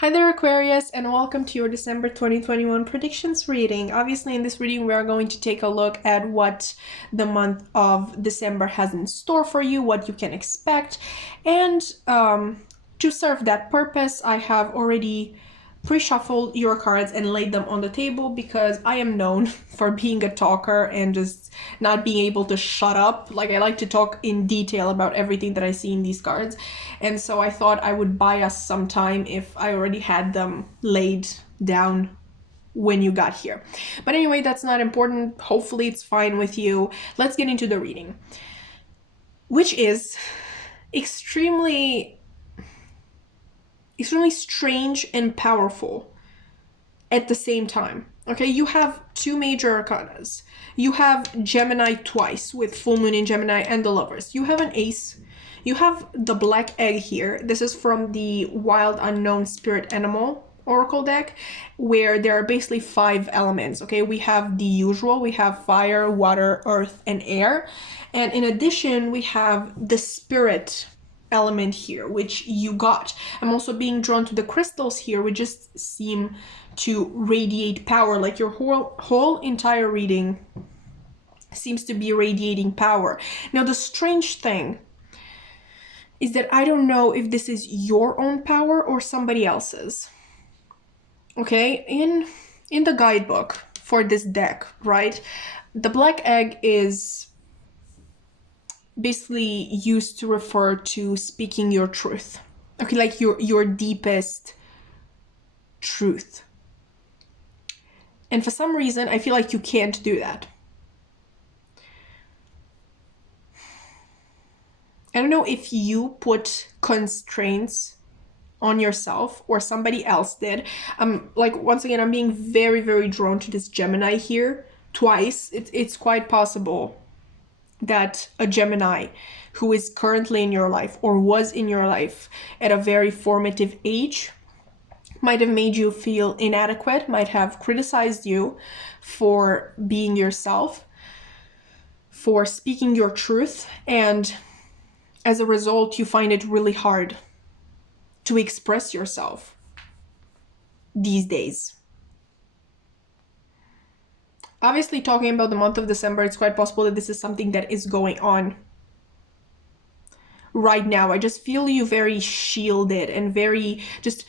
Hi there, Aquarius, and welcome to your December 2021 predictions reading. Obviously, in this reading, we are going to take a look at what the month of December has in store for you, what you can expect, and to serve that purpose, I have already pre-shuffled your cards and laid them on the table because I am known for being a talker and just not being able to shut up. Like, I like to talk in detail about everything that I see in these cards. And so I thought I would buy us some time if I already had them laid down when you got here. But anyway, that's not important. Hopefully it's fine with you. Let's get into the reading, which is extremely strange and powerful at the same time. Okay, you have two major arcanas. You have Gemini twice with full moon in Gemini and the Lovers. You have an ace. You have the black egg here. This is from the Wild Unknown Spirit Animal Oracle deck, where there are basically 5 elements. Okay, we have the usual. We have fire, water, earth, and air. And in addition, we have the spirit element here, which you got. I'm also being drawn to the crystals here, which just seem to radiate power. Like your whole entire reading seems to be radiating power. Now, the strange thing is that I don't know if this is your own power or somebody else's. Okay, in the guidebook for this deck, right, the black egg is basically used to refer to speaking your truth. Okay, like your deepest truth. And for some reason, I feel like you can't do that. I don't know if you put constraints on yourself or somebody else did. Like, once again, I'm being very, very drawn to this Gemini here twice. It's quite possible that a Gemini who is currently in your life or was in your life at a very formative age might have made you feel inadequate, might have criticized you for being yourself, for speaking your truth, and as a result, you find it really hard to express yourself these days. Obviously, talking about the month of December, it's quite possible that this is something that is going on right now. I just feel you very shielded and very just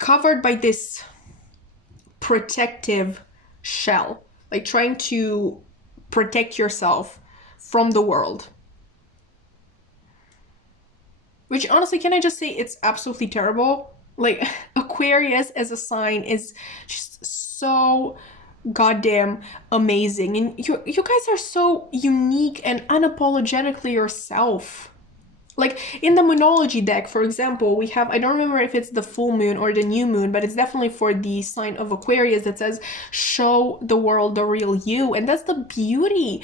covered by this protective shell, like trying to protect yourself from the world. Which, honestly, can I just say, it's absolutely terrible. Like, Aquarius as a sign is just so goddamn amazing, and you guys are so unique and unapologetically yourself. Like, in the Moonology deck, for example, we have, I don't remember if it's the full moon or the new moon, but it's definitely for the sign of Aquarius that says, show the world the real you. And that's the beauty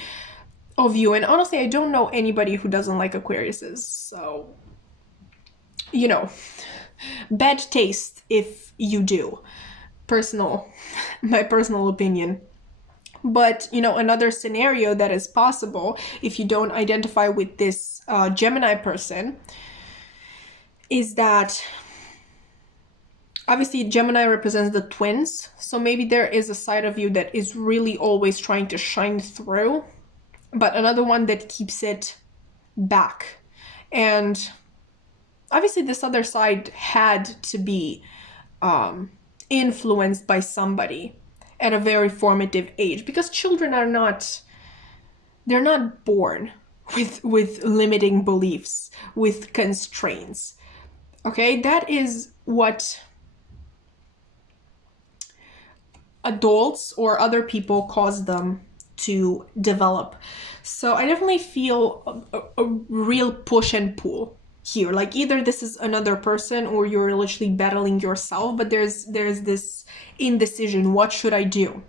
of you. And honestly, I don't know anybody who doesn't like Aquariuses. So, bad taste if you do. My personal opinion. But, another scenario that is possible if you don't identify with this Gemini person is that obviously Gemini represents the twins. So maybe there is a side of you that is really always trying to shine through, but another one that keeps it back. And obviously this other side had to be influenced by somebody at a very formative age, because children are not born with limiting beliefs, with constraints. Okay, that is what adults or other people cause them to develop. So I definitely feel a real push and pull here. Like, either this is another person or you're literally battling yourself, but there's this indecision. What should I do?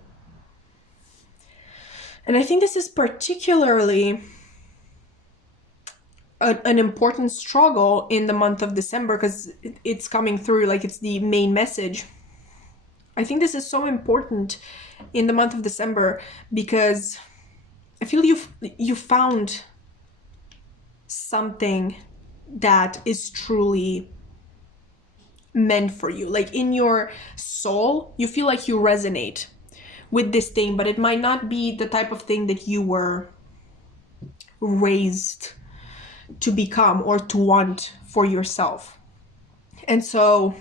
And I think this is particularly an important struggle in the month of December, because it's coming through, like, it's the main message. I think this is so important in the month of December because I feel you found something that is truly meant for you. Like in your soul, you feel like you resonate with this thing, but it might not be the type of thing that you were raised to become or to want for yourself. And so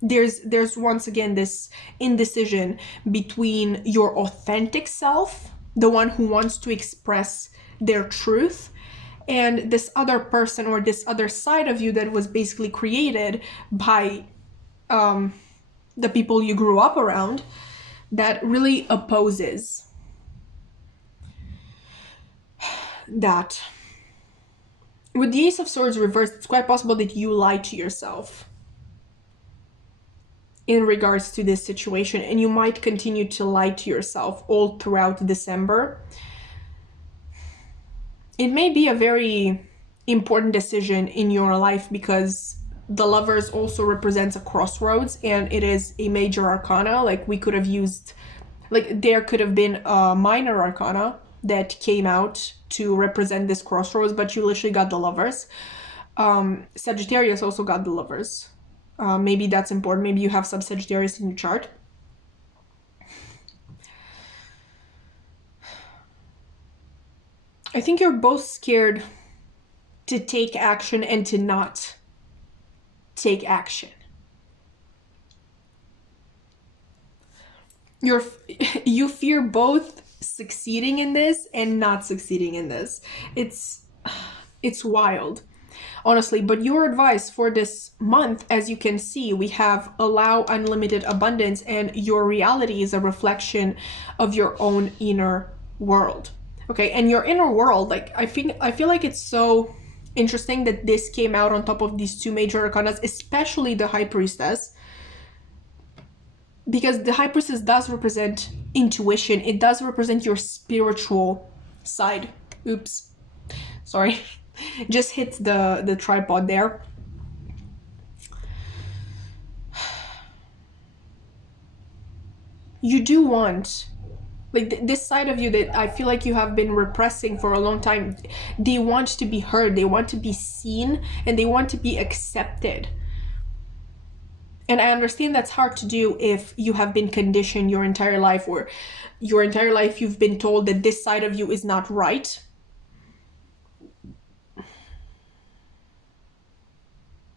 there's once again this indecision between your authentic self, the one who wants to express their truth, and this other person or this other side of you that was basically created by the people you grew up around, that really opposes that. With the Ace of Swords reversed, it's quite possible that you lied to yourself in regards to this situation, and you might continue to lie to yourself all throughout December. It may be a very important decision in your life because the Lovers also represents a crossroads, and it is a major arcana. Like we could have used, like there could have been a minor arcana that came out to represent this crossroads, but you literally got the Lovers. Sagittarius also got the Lovers. Maybe that's important. Maybe you have some Sagittarius in your chart. I think you're both scared to take action and to not take action. You fear both succeeding in this and not succeeding in this. It's wild, honestly. But your advice for this month, as you can see, we have allow unlimited abundance, and your reality is a reflection of your own inner world. Okay, and your inner world, like I feel like it's so interesting that this came out on top of these two major arcanas, especially the High Priestess, because the High Priestess does represent intuition. It does represent your spiritual side. Oops, sorry, just hit the tripod there. You do want, like this side of you that I feel like you have been repressing for a long time, they want to be heard, they want to be seen, and they want to be accepted. And I understand that's hard to do if you have been conditioned your entire life, or your entire life you've been told that this side of you is not right.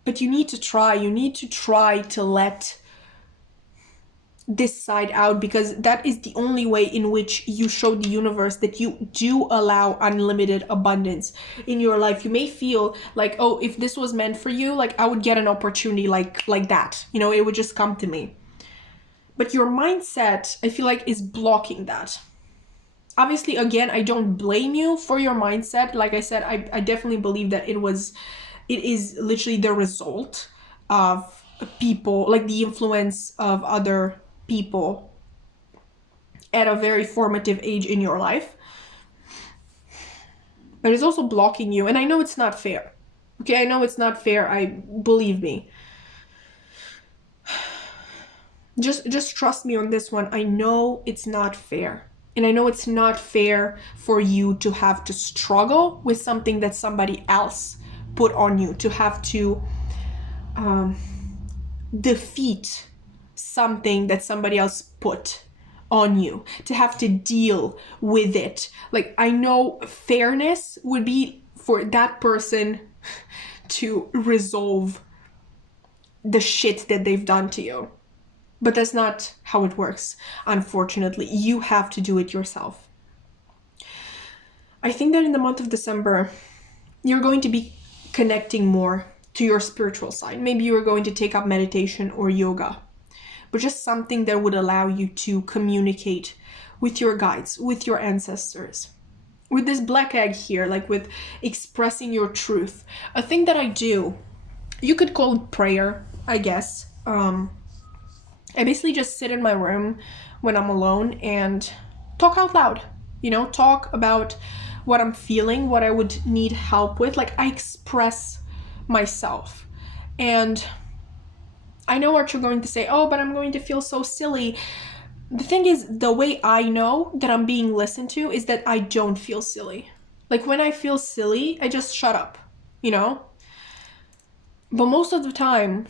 But you need to try to let this side out, because that is the only way in which you show the universe that you do allow unlimited abundance in your life. You may feel like, oh, if this was meant for you, like I would get an opportunity like that, you know, it would just come to me. But your mindset, I feel like, is blocking that. Obviously, again, I don't blame you for your mindset. Like I said, I definitely believe that it is literally the result of people, like the influence of other people at a very formative age in your life. But it's also blocking you, and I know it's not fair. Okay, I know it's not fair. Believe me. Just trust me on this one. I know it's not fair. And I know it's not fair for you to have to struggle with something that somebody else put on you, to have to defeat something that somebody else put on you, to have to deal with it. Like, I know fairness would be for that person to resolve the shit that they've done to you. But that's not how it works, unfortunately. You have to do it yourself. I think that in the month of December, you're going to be connecting more to your spiritual side. Maybe you're going to take up meditation or yoga, but just something that would allow you to communicate with your guides, with your ancestors. With this black egg here, like with expressing your truth, a thing that I do, you could call it prayer, I guess. I basically just sit in my room when I'm alone and talk out loud, you know, talk about what I'm feeling, what I would need help with. Like, I express myself. And I know what you're going to say, oh, but I'm going to feel so silly. The thing is, the way I know that I'm being listened to is that I don't feel silly. Like, when I feel silly, I just shut up, you know? But most of the time,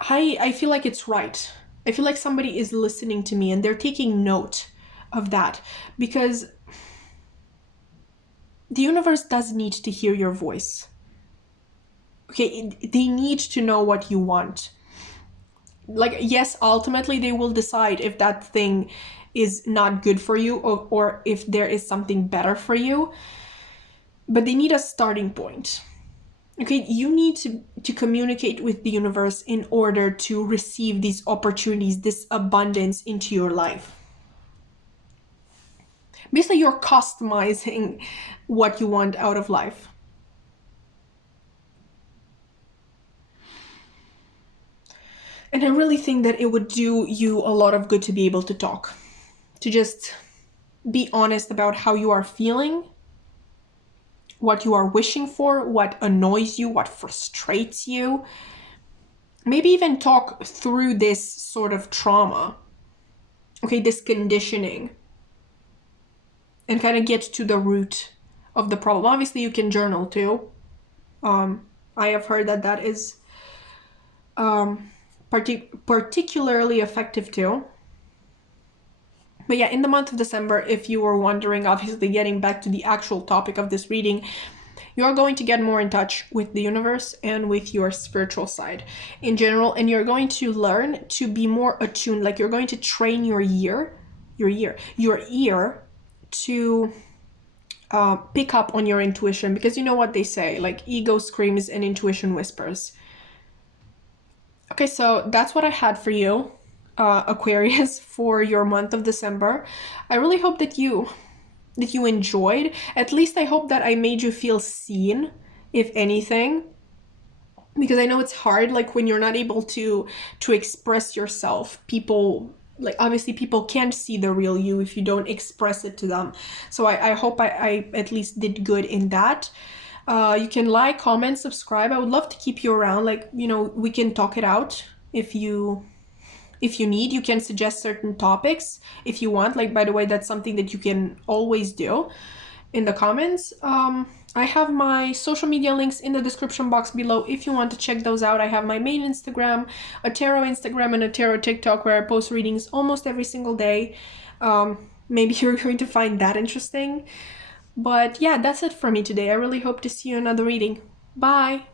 I feel like it's right. I feel like somebody is listening to me and they're taking note of that, because the universe does need to hear your voice. Okay, they need to know what you want. Like, yes, ultimately they will decide if that thing is not good for you, or if there is something better for you, but they need a starting point. Okay, you need to communicate with the universe in order to receive these opportunities, this abundance into your life. Basically, you're customizing what you want out of life. And I really think that it would do you a lot of good to be able to talk, to just be honest about how you are feeling, what you are wishing for, what annoys you, what frustrates you. Maybe even talk through this sort of trauma, okay, this conditioning, and kind of get to the root of the problem. Obviously, you can journal too. I have heard that that is particularly effective too. But yeah, in the month of December, if you were wondering, obviously getting back to the actual topic of this reading, you're going to get more in touch with the universe and with your spiritual side in general, and you're going to learn to be more attuned. Like, you're going to train your ear to pick up on your intuition, because you know what they say, like, ego screams and intuition whispers. Okay, so that's what I had for you, Aquarius, for your month of December. I really hope that you enjoyed. At least I hope that I made you feel seen, if anything, because I know it's hard, like, when you're not able to express yourself. People, like, obviously people can't see the real you if you don't express it to them. So I hope I at least did good in that. You can like, comment, subscribe. I would love to keep you around. Like, you know, we can talk it out if you need. You can suggest certain topics if you want. Like, by the way, that's something that you can always do in the comments. I have my social media links in the description box below if you want to check those out. I have my main Instagram, a tarot Instagram, and a tarot TikTok where I post readings almost every single day. Maybe you're going to find that interesting. But yeah, that's it for me today. I really hope to see you in another reading. Bye!